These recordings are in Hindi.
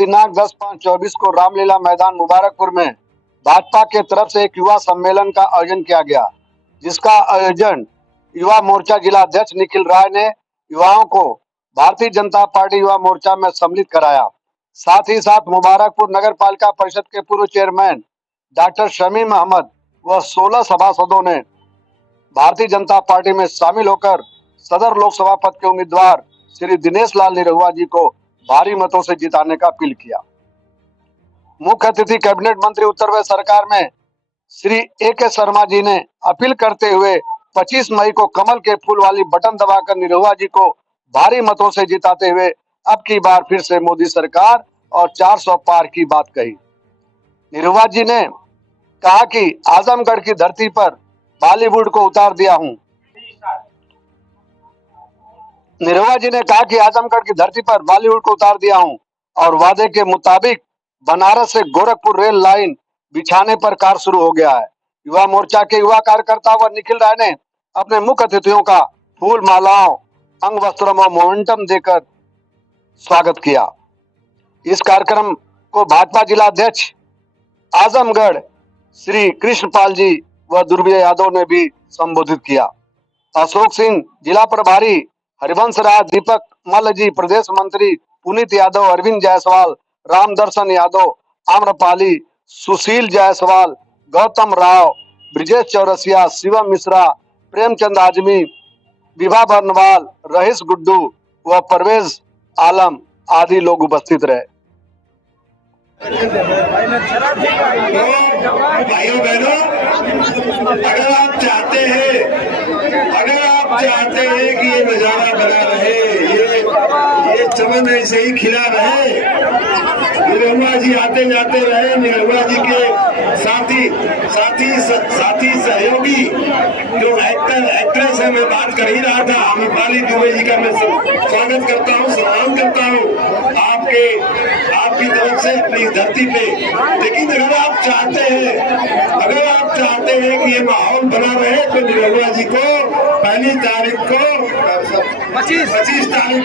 दिनांक 10/5/24 को रामलीला मैदान मुबारकपुर में भाजपा के तरफ से एक युवा सम्मेलन का आयोजन किया गया, जिसका आयोजन युवा मोर्चा जिला अध्यक्ष निखिल राय ने युवाओं को भारतीय जनता पार्टी युवा मोर्चा में सम्मिलित कराया। साथ ही साथ मुबारकपुर नगर पालिका परिषद के पूर्व चेयरमैन डॉक्टर शमीम अहमद व 16 सभासदों ने भारतीय जनता पार्टी में शामिल होकर सदर लोकसभा पद के उम्मीदवार श्री दिनेश लाल निरहुआ जी को भारी मतों से जिताने का अपील किया। मुख्य अतिथि कैबिनेट मंत्री उत्तर प्रदेश सरकार में श्री A.K. शर्मा जी ने अपील करते हुए 25 मई को कमल के फूल वाली बटन दबाकर निरहुआ जी को भारी मतों से जिताते हुए अब की बार फिर से मोदी सरकार और 400 पार की बात कही। निरहुआ जी ने कहा कि आजमगढ़ की धरती पर बॉलीवुड को उतार दिया हूं। निरहुआ जी ने कहा कि आजमगढ़ की धरती पर बॉलीवुड को उतार दिया हूं और वादे के मुताबिक बनारस से गोरखपुर रेल लाइन बिछाने पर कार्य शुरू हो गया है। युवा मोर्चा के युवा कार्यकर्ता व निखिल राय ने अपने मुख्य अतिथियों का फूल मालाओं, अंग वस्त्रों व मोमेंटम देकर स्वागत किया। इस कार्यक्रम को भाजपा जिला अध्यक्ष आजमगढ़ श्री कृष्णपाल जी व दुर्बे यादव ने भी संबोधित किया। अशोक सिंह जिला प्रभारी, हरिवंश राज, दीपक मल्ल जी प्रदेश मंत्री, पुनीत यादव, अरविंद जायसवाल, रामदर्शन यादव, आम्रपाली, सुशील जायसवाल, गौतम राव, ब्रिजेश चौरसिया, शिवम मिश्रा, प्रेमचंद आजमी, विभा बर्नवाल, रहीस गुड्डू व परवेज आलम आदि लोग उपस्थित रहे। भाइयों बहनों, अगर आप चाहते हैं कि ये नजारा बना रहे, ये चमन ऐसे ही खिला रहे, निरहुआ जी आते जाते रहे, निरहुआ जी के साथी सहयोगी जो एक्ट्रेस है, मैं बात कर ही रहा था, आम्रपाली दुबे जी का मैं स्वागत करता हूँ, सम्मान करता हूँ आपकी तरफ से अपनी धरती पे। लेकिन अगर आप चाहते हैं कि ये माहौल बना रहे तो निरहुआ जी को 25 तारीख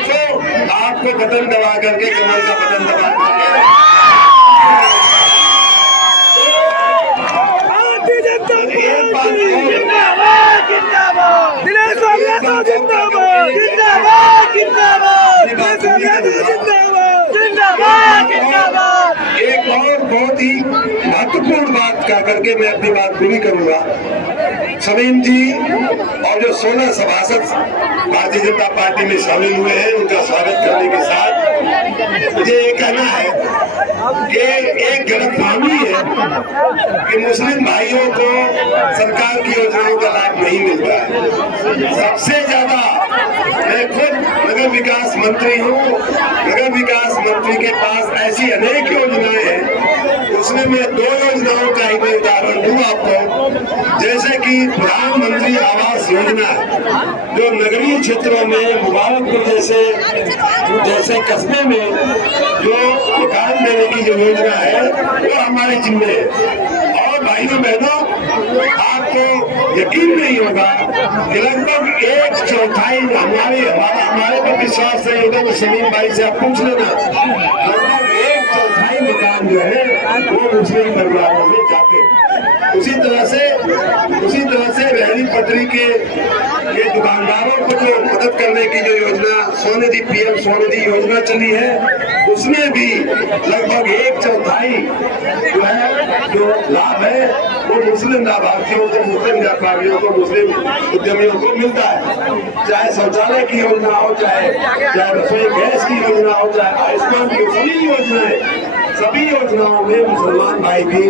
को आपको बटन दबा करके, कमल का बटन दबा करके एक और बहुत ही महत्वपूर्ण बात कह करके मैं अपनी बात पूरी करूंगा। शमीम जी और जो 16 सभासद भारतीय जनता पार्टी में शामिल हुए हैं, उनका स्वागत करने के साथ मुझे ये कहना है कि एक गलतफहमी है कि मुस्लिम भाइयों को सरकार की योजनाओं का लाभ नहीं मिलता है। सबसे ज्यादा, मैं खुद नगर विकास मंत्री हूँ, नगर विकास मंत्री के पास ऐसी अनेक योजनाएं हैं, उसमें मैं 2 योजनाओं का ही मैं उदाहरण दूँ आपको। जैसे कि प्रधानमंत्री आवास योजना, जो नगरीय क्षेत्रों में मुबारकपुर जैसे कस्बे में जो मकान देने की जो योजना है, वो हमारे जिम्मे है। और भाइयों बहनों, आपको यकीन नहीं होगा कि लगभग 1/4 हमारे पर विश्वास नहीं होगा तो शमीम भाई से आप पूछ लेना, लगभग 1/4 मकान जो है वो मुस्लिम परिवारों में जाते हैं। उसी तरह से रेहड़ी पटरी के दुकानदारों को जो मदद करने की जो योजना स्वनिधि, PM स्वनिधि योजना चली है, उसमें भी लगभग 1/4 जो है, जो लाभ है वो मुस्लिम लाभार्थियों को, मुस्लिम व्यापारियों को, मुस्लिम उद्यमियों को मिलता है। चाहे शौचालय की योजना हो, चाहे रसोई गैस की योजना हो, चाहे आयुष्मान की, सभी योजनाओं में मुसलमान भाई भी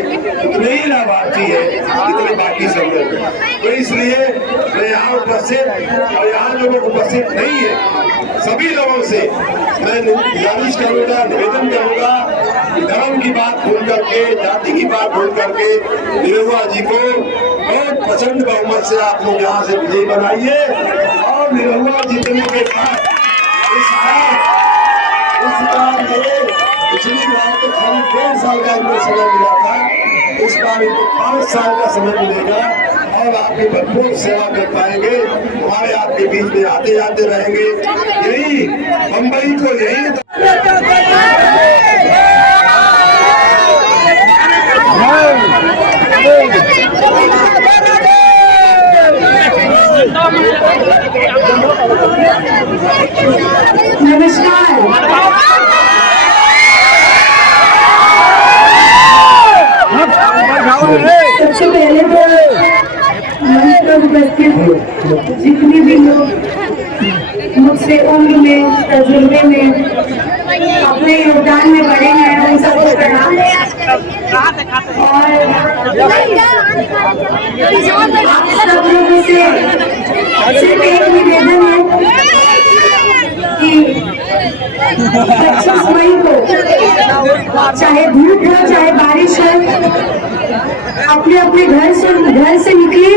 उतने ही लाभार्थी है जितने बाकी सब लोग। तो इसलिए मैं यहाँ उपस्थित और यहाँ जो लोग उपस्थित नहीं है, सभी लोगों से मैं गुजारिश करूंगा, निवेदन करूंगा, धर्म की बात भूल करके, जाति की बात भूल करके निरहुआ जी को बहुत प्रचंड बहुमत से आप लोग यहाँ से विजयी बनाइए। और निरहुआ जीतने के बाद पिछली बार तो खाली 1.5 साल का इनको समय मिला था, इस बार इनको 5 साल का समय मिलेगा और आपकी भरपूर सेवा कर पाएंगे। हमारे आपके बीच में आते जाते रहेंगे। यही बम्बई को, यही नमस्कार। सबसे पहले तो मंच पर उपस्थित जितने भी लोग मुझसे उम्र में, तजुर्बे में, अपने योगदान में बड़े हैं, उन सबको प्रणाम। और आप सब लोगों से सिर्फ एक निवेदन है कि 25 मई को चाहे धूप हो चाहे बारिश हो, अपने अपने घर से निकले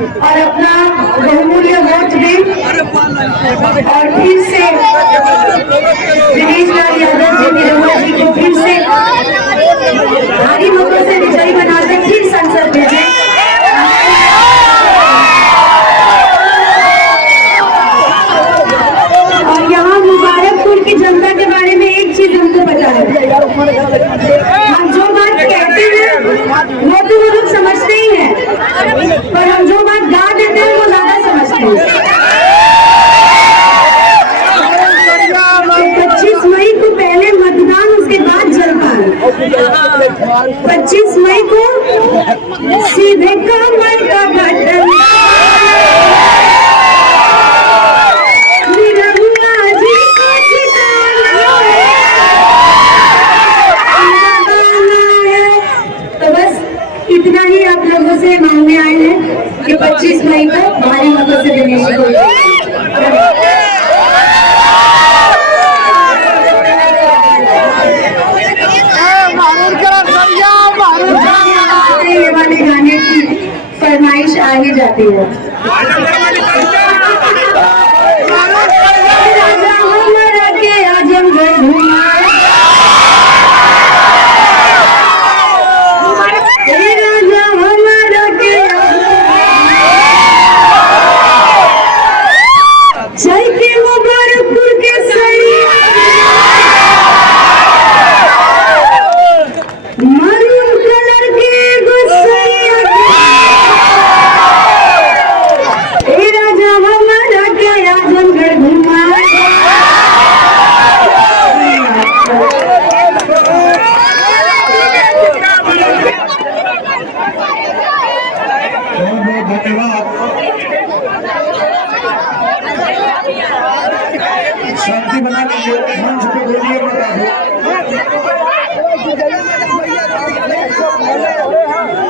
और अपना बहुमूल्य वोट दें और फिर से दिनेश लाल यादव जी निरहुआ जी को फिर से भारी मतों से विजयी बनाकर फिर संसद भेजें। और यहाँ मुबारकपुर की जनता के बारे में एक चीज हमको पता है, हम जो बात कहते हैं वो तो वो लोग समझते ही हैं, पर हम जो बात गा देते हैं वो ज्यादा समझते हैं। 25 मई को पहले मतदान, उसके बाद जलपान। 25 मई को सीधे कमर का बटन, इतना ही आप लोगों से मांगने आए हैं कि 25 मई को भारी मतों से दिनेश को ये वाले गाने की फरमाइश आ ही जाती है। राजा हमारा के आजमगढ़ घुमा, चल के मुबारकपुर के सरिया मरून कलर के गुस्सैया, ए राजा हमारा के आजमगढ़ घुमा। शांति बना लीजिए, मंच पे बोलिए मत आप।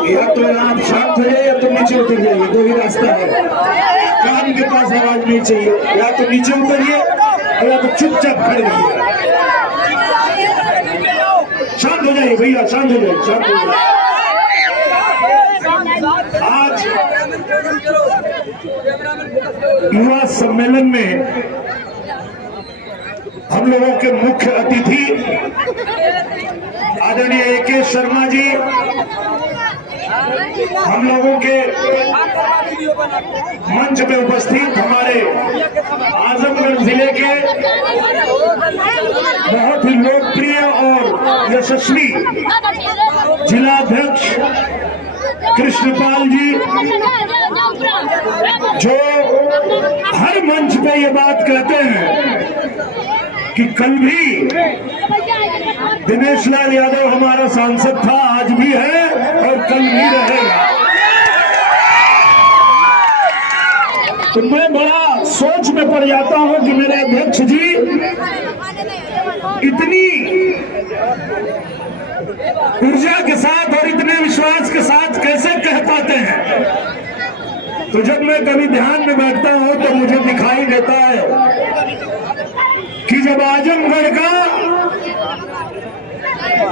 या तो आप शांत हो जाइए या तो नीचे उतर जाइए, दो ही रास्ता है। कान के पास आवाज नहीं चाहिए, या तो नीचे उतरिए या तो चुपचाप खड़े रहिए। शांत हो जाइए भैया, शांत हो जाइए, शांत हो जाइए। आज युवा सम्मेलन में हम लोगों के मुख्य अतिथि आदरणीय AK शर्मा जी, हम लोगों के मंच पे उपस्थित हमारे आजमगढ़ जिले के बहुत ही लोकप्रिय और यशस्वी जिलाध्यक्ष कृष्णपाल जी, जो हर मंच पे ये बात कहते हैं कि कल भी दिनेश लाल यादव हमारा सांसद था, आज भी है और कल भी रहेगा। तो मैं बड़ा सोच में पड़ जाता हूं कि मेरे अध्यक्ष जी इतनी ऊर्जा के साथ और इतने विश्वास के साथ कैसे कह पाते हैं। तो जब मैं कभी ध्यान में बैठता हूं तो मुझे दिखाई देता है कि जब आजमगढ़ का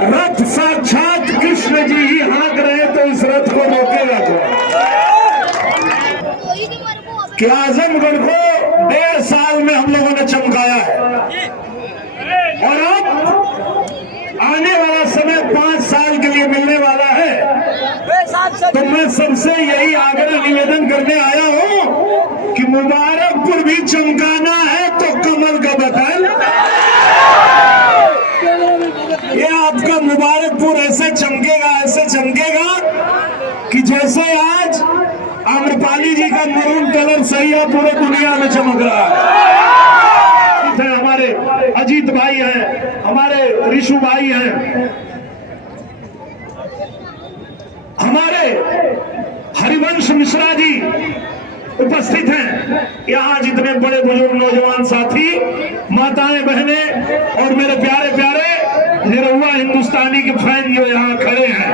रथ साक्षात कृष्ण जी ही हाँक रहे तो इस रथ को रोकेगा कौन? कि आजमगढ़ को 1.5 साल में हम लोगों ने चमकाया है और अब आने वाला समय 5 साल के लिए मिलने वाला है। तो मैं सबसे यही आग्रह निवेदन करने आया हूं कि मुबारकपुर भी चमकाना है तो कमल का बटन, ये आपका मुबारकपुर ऐसे चमकेगा कि जैसे आज आम्रपाली जी का मरून कलर सही है, पूरे दुनिया में चमक रहा है। हमारे अजीत भाई हैं, हमारे ऋषु भाई हैं, हमारे हरिवंश मिश्रा जी उपस्थित हैं। यहाँ जितने बड़े बुजुर्ग नौजवान साथी, माताएं, बहनें और मेरे प्यारे प्यारे निरहुआ हिंदुस्तानी के फैन जो यहाँ खड़े हैं,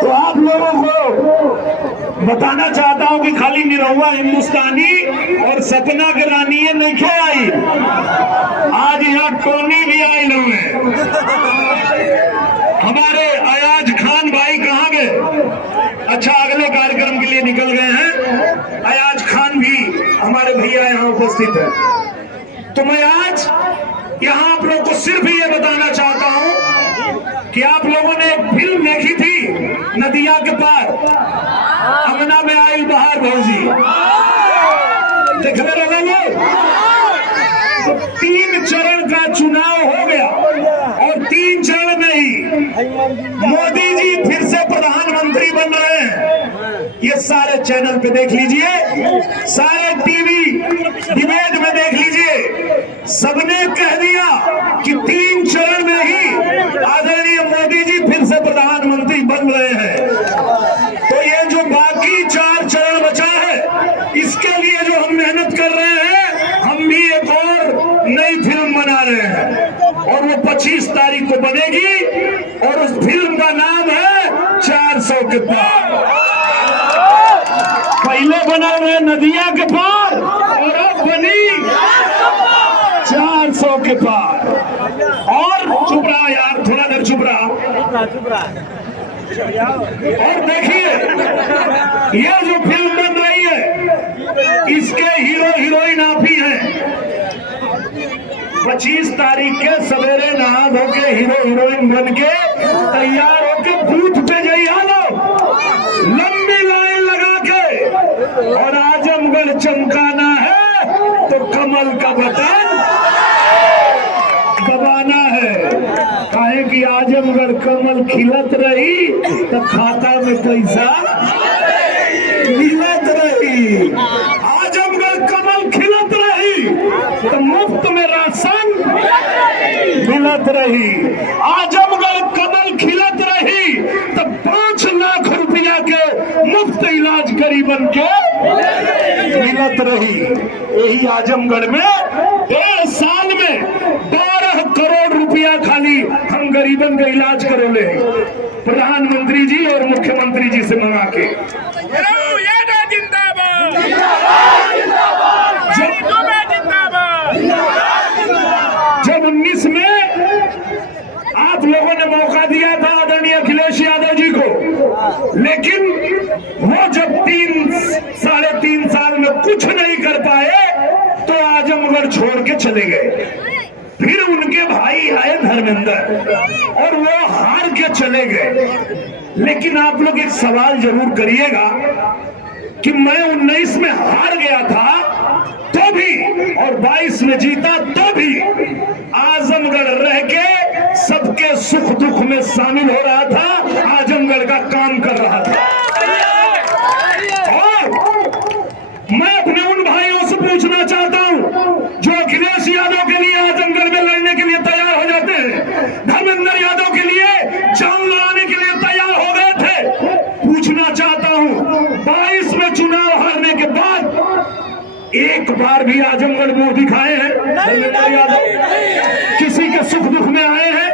तो आप लोगों को बताना चाहता हूं कि खाली निरहुआ हिंदुस्तानी और सपना के रानी नहीं क्या आई, आज यहाँ टोनी भी आई हुए। हमारे अयाज खान भाई कहाँ गए? अच्छा, अगले कार्यक्रम के लिए निकल गए हैं। अयाज खान भी हमारे भैया यहाँ उपस्थित है। तो मैं आज यहाँ आप लोगों को सिर्फ ये बताना चाहता हूँ कि आप लोगों ने एक फिल्म देखी थी नदिया के पार, अमना में आयल बहार भौजी, देख रहे लोग। तो 3 चरण का चुनाव हो गया और 3 चरण में ही मोदी जी फिर से प्रधानमंत्री बन रहे हैं। ये सारे चैनल पे देख लीजिए, सारे टीवी डिबेट में देख लीजिए, सबने कह दिया कि 3 चरण में ही आदरणीय मोदी जी फिर से प्रधानमंत्री बन रहे हैं। तो ये जो बाकी 4 चरण बचा है, इसके लिए जो हम मेहनत कर रहे हैं, हम भी एक और नई फिल्म बना रहे हैं और वो 25 तारीख को बनेगी और उस फिल्म का नाम है 400 के पार। पहले बना हुए नदिया के पार और अब बनी 400 के पार। और चुप रहा यार, थोड़ा देर चुप रहा। और देखिए, ये जो फिल्म बन रही है, इसके हीरो हीरोइन आप ही हैं। 25 तारीख के सवेरे नहा धो के हीरो हीरोइन बन के तैयार होके बूथ पे जाइए लोग, लंबी लाइन लगा के, और आजमगढ़ चमकाना है तो कमल का बटन दबाना है। काहे कि आजमगढ़ कमल खिलत रही तो खाता में पैसा मिलत रही, आजमगढ़ कमल खिलत रही तो मुफ्त में राशन मिलत रही, आजमगढ़ कमल खिलत रही तो 5 लाख रुपया के मुफ्त इलाज गरीबन के मिलत रही। यही आजमगढ़ में 1.5 साल में 12 करोड़ रुपया खाली हम गरीबन का इलाज करोले प्रधानमंत्री जी और मुख्यमंत्री जी से मंगा के। जब 19 में आप लोगों ने मौका दिया था आदरणीय अखिलेश यादव जी को, लेकिन वो जब 3-3.5 साल में कुछ नहीं कर पाए तो आजमगढ़ छोड़ के चले गए। फिर उनके भाई आए धर्मेंद्र और वो हार के चले गए। लेकिन आप लोग एक सवाल जरूर करिएगा कि मैं 19 में हार गया था तो भी और 22 में जीता तो भी आजमगढ़ रह के सबके सुख दुख में शामिल हो रहा था, आजमगढ़ का काम कर रहा था। और मैं अपने उन भाइयों से पूछना चाहता हूं जो अखिलेश यादव के लिए आजमगढ़ में लड़ने के लिए तैयार हो जाते हैं, धर्मेंद्र यादव के लिए जान लड़ाने के लिए तैयार हो गए थे, पूछना चाहता हूं 22 में चुनाव हारने के बाद एक बार भी आजमगढ़ में दिखाए हैं धर्मेंद्र यादव? किसी के सुख दुख में आए हैं?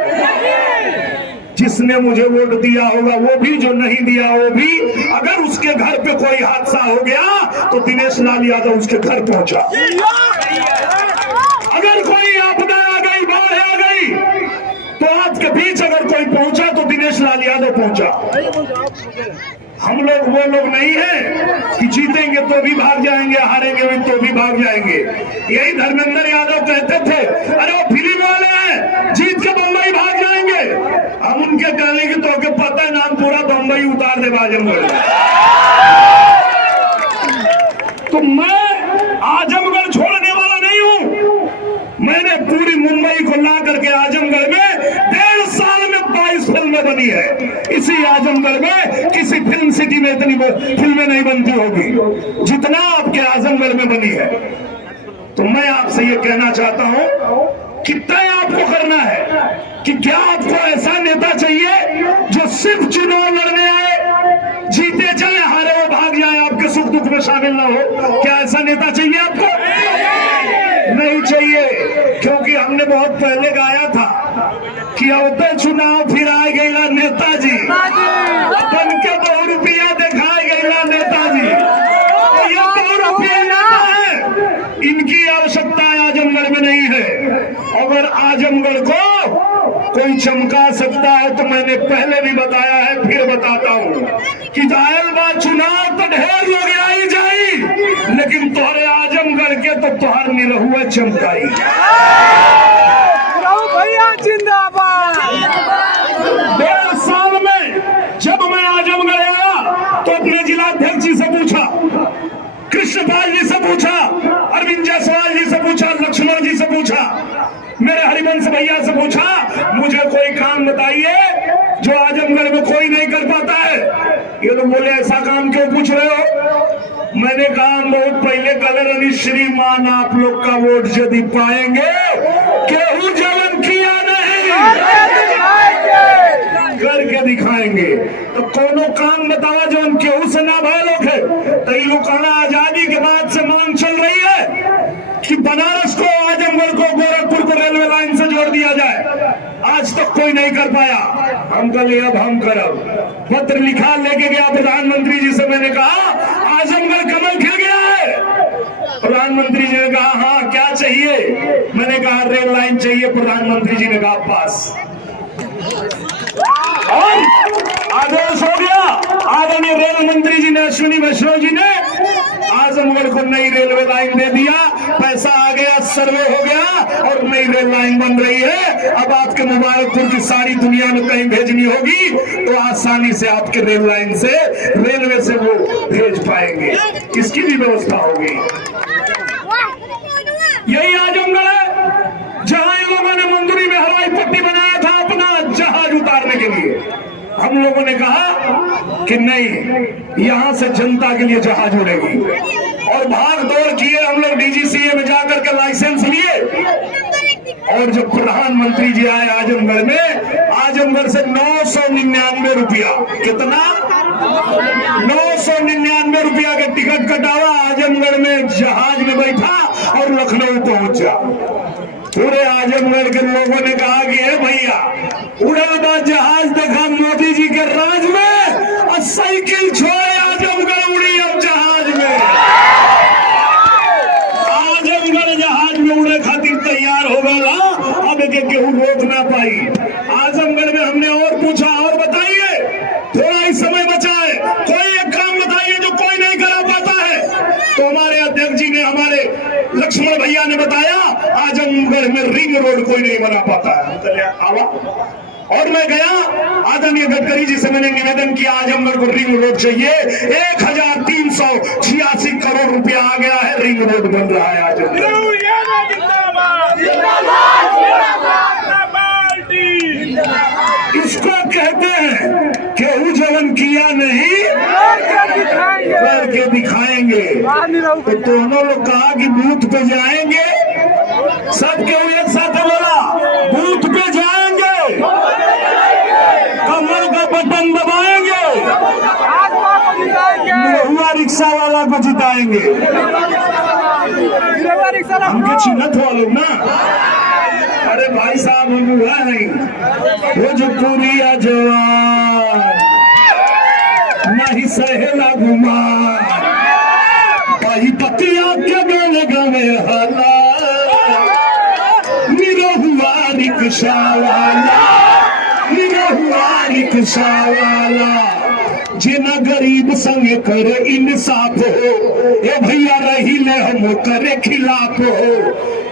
जिसने मुझे वोट दिया होगा वो भी, जो नहीं दिया वो भी, अगर उसके घर पे कोई हादसा हो गया तो दिनेश लाल यादव उसके घर पहुंचा। अगर कोई आपदा आ गई, बाढ़ आ गई, तो आपके बीच अगर कोई पहुंचा तो दिनेश लाल यादव पहुंचा। हम लोग वो लोग नहीं है कि जीतेंगे तो भी भाग जाएंगे, हारेंगे तो भी भाग जाएंगे। यही धर्मेंद्र यादव कहते थे, अरे वो फिल्म वाले हैं, जीत के बम्बई भाग जाएंगे। हम उनके कहने की तो पता है, नाम पूरा बम्बई उतार दे आजमगढ़। तो मैं आजमगढ़ छोड़ने वाला नहीं हूं। मैंने पूरी मुंबई को ला करके आजमगढ़ में 1.5 साल में 22 फिल्में बनी। बनी है। इसी आजमगढ़ में किसी फिल्म सिटी में इतनी फिल्में नहीं बनती होगी जितना आपके आजमगढ़ में बनी है। तो मैं आपसे ये कहना चाहता हूं कि तय आपको करना है कि क्या आपको ऐसा नेता चाहिए जो सिर्फ चुनाव लड़ने आए, जीते चाहे हारे वो भाग जाए, आपके सुख दुख में शामिल ना हो? क्या ऐसा नेता चाहिए आपको? नहीं चाहिए, क्योंकि हमने बहुत पहले गाया था कि अवते चुनाव फिर आए गईला नेताजी, बन के 2 रुपया दिखाए गईला नेताजी। तो ये 2 रुपया नेता है, इनकी आवश्यकता आजमगढ़ में नहीं है। अगर आजमगढ़ को कोई चमका सकता है तो मैंने पहले भी बताया है, फिर बताता हूं कि जायल बात चुनाव तो ढेर लोग आई जाई, लेकिन तोहरे आजमगढ़ के तो तोहर निरहुआ चमकाई। जिंदाबाद। 1.5 साल में जब मैं आजमगढ़ आया तो अपने जिलाध्यक्ष जी से पूछा, कृष्णपाल जी से पूछा, अरविंद जायसवाल जी से पूछा, लक्ष्मण जी से पूछा, मेरे हरिवंश भैया से पूछा, मुझे कोई काम बताइए जो आजमगढ़ में कोई नहीं कर पाता है। ये लोग बोले ऐसा काम क्यों पूछ रहे हो? मैंने कहा बहुत पहले कलर श्रीमान आप लोग का वोट यदि पाएंगे, केहू जलन किया नहीं करके दिखाएंगे। तो कोनो काम बतावा जो उन केहू से ना भय लोग है। तो ये लोग कहना आजादी के बाद से मांग चल रही है कि बनारस को, आजमगढ़ को, गोरखपुर को रेलवे लाइन से जोड़ दिया जाए। आज तक कोई नहीं कर पाया। हम कल अब हम करब। पत्र लिखा लेके गया प्रधानमंत्री जी से, मैंने कहा आजमगढ़ कमल खिल गया है। प्रधानमंत्री जी ने कहा हाँ क्या चाहिए? मैंने कहा रेल लाइन चाहिए। प्रधानमंत्री जी ने कहा पास, और आदेश हो गया। आदरणीय रेल मंत्री जी ने, अश्विनी वैष्णव जी ने आजमगढ़ को नई रेलवे लाइन दे दिया, पैसा आ गया, सर्वे हो गया और नई रेल लाइन बन रही है। अब आपके मुबारकपुर की सारी दुनिया में कहीं भेजनी होगी तो आसानी से आपके रेल लाइन से, रेलवे से वो भेज पाएंगे। इसकी भी व्यवस्था होगी। यही आजमगढ़ है जहां इन लोगों ने मंजूरी में हवाई पट्टी बनाया था अपना जहाज उतारने के लिए। हम लोगों ने कहा कि नहीं, यहां से जनता के लिए जहाज उड़ेगी, और भाग दौड़ किए हम लोग डीजीसीए में जाकर के लाइसेंस लिए। और जब प्रधानमंत्री जी आए आजमगढ़ में, आजमगढ़ से 999 रुपया, कितना 999 रुपया के टिकट कटावा, आजमगढ़ में जहाज में बैठा और लखनऊ पहुंचा। पूरे आजमगढ़ के लोगों ने कहा कि हे भैया, उड़ल बात जहाज देखा मोदी जी के राज में, और साइकिल छोड़े आजमगढ़ उड़ी अब जहाज में। आजमगढ़ जहाज में उड़े खातिर तैयार हो गया। अब एक केहू रोक ना पाई। आजमगढ़ में हमने और पूछा, और बताइए, थोड़ा ही समय बचा है, कोई एक काम बताइए जो कोई नहीं करा पाता है। तो हमारे अध्यक्ष जी ने, हमारे लक्ष्मण भैया ने बताया आजमगढ़ में रिंग रोड कोई नहीं बना पाता है। आवा, और मैं गया, आदरणीय गडकरी जी से मैंने निवेदन किया आजमगढ़ को रिंग रोड चाहिए। 1386 करोड़ रुपया आ गया है, रिंग रोड बन रहा है आजमगढ़। इसको कहते हैं केहू जवन किया नहीं करके दिखाएंगे। तो दोनों लोग कहा कि बूथ पे जाएंगे, सब केहू एक साथ बोला बूथ पे जाएंगे, कमर का बटन दबाएंगे, निरहुआ रिक्शा वाला को जिताएंगे। हमके चिन्हत हुआ लोग ना। अरे भाई साहब, हम हुआ नहीं भोजपुरिया जवान नहीं सहेला गुमान, भाई पतिया के गाने गावे हला, निरहुआ रिक्शा वाला, निरहुआ रिक्शा वाला, जिना गरीब संग करे इंसाफ हो, ए भैया रही ले हम करे खिलाफ हो।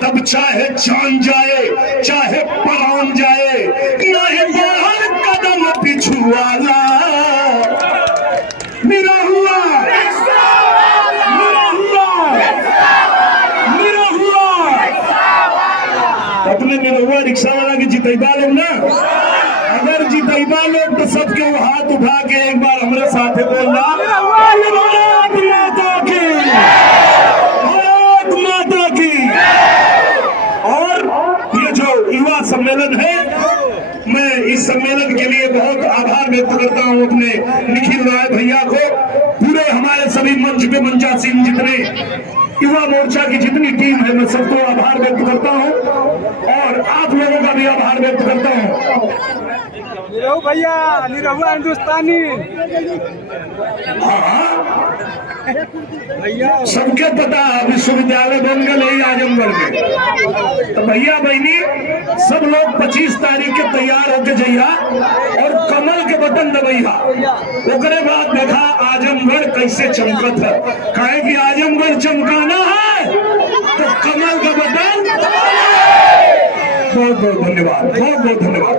तब चाहे जान जाए, चाहे प्राण जाए, नहीं बढ़ल कदम पिछुआला, निरहुआ, निरहुआ, निरहुआ। अपने निरहुआ रिक्शा वाला की जितैबा लोग ना, अगर जितैबा युवा लोग तो सबके हाथ उठा के एक बार हमारे साथ बोलना, भारत माता की, भारत माता की। और ये जो युवा सम्मेलन है, मैं इस सम्मेलन के लिए बहुत आभार व्यक्त करता हूं अपने निखिल राय भैया को, पूरे हमारे सभी मंच पे मंचासीन जितने युवा मोर्चा की जितनी टीम है, मैं सबको आभार व्यक्त करता हूं और आप लोगों का भी आभार व्यक्त करता हूं। निरहु भैया, निरहु हिंदुस्तानी भैया, सबके पता विश्वविद्यालय बन गए आजमगढ़ में, तो भैया बहनी सब लोग 25 तारीख के तैयार होके जइया और कमल के बटन दबैया। ओकरे बाद देखा आजमगढ़ कैसे चमकत है, काहे कि आजमगढ़ चमकाना है तो कमल का बटन। बहुत बहुत धन्यवाद, बहुत बहुत धन्यवाद।